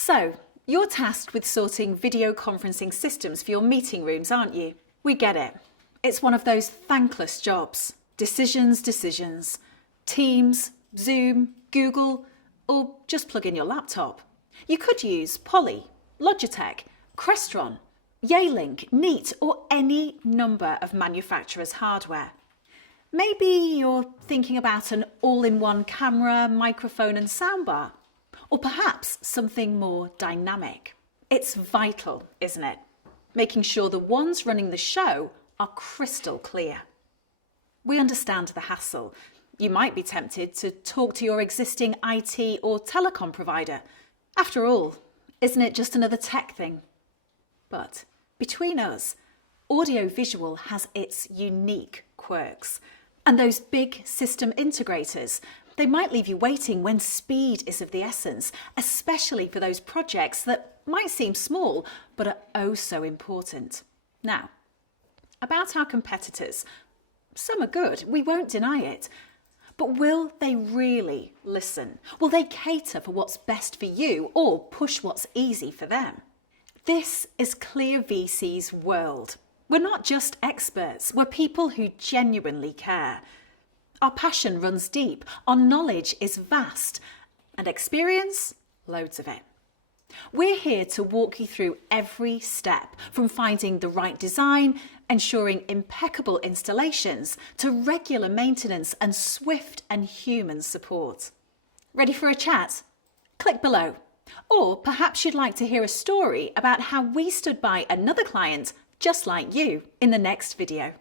So, you're tasked with sorting video conferencing systems for your meeting rooms, aren't you? We get it. It's one of those thankless jobs. Decisions. Teams, Zoom, Google, or just plug in your laptop. You could use Poly, Logitech, Crestron, Yealink, Neat, or any number of manufacturers' hardware. Maybe you're thinking about an all-in-one camera, microphone and soundbar. Or perhaps something more dynamic. It's vital, isn't it? Making sure the ones running the show are crystal clear. We understand the hassle. You might be tempted to talk to your existing IT or telecom provider. After all, isn't it just another tech thing? But between us, audiovisual has its unique quirks. And those big system integrators, they might leave you waiting when speed is of the essence, especially for those projects that might seem small but are oh so important. Now, about our competitors, some are good, we won't deny it. But will they really listen? Will they cater for what's best for you or push what's easy for them? This is ClearVC's world. We're not just experts, we're people who genuinely care. Our passion runs deep, our knowledge is vast, and experience, loads of it. We're here to walk you through every step, from finding the right design, ensuring impeccable installations, to regular maintenance and swift and human support. Ready for a chat? Click below. Or perhaps you'd like to hear a story about how we stood by another client just like you in the next video.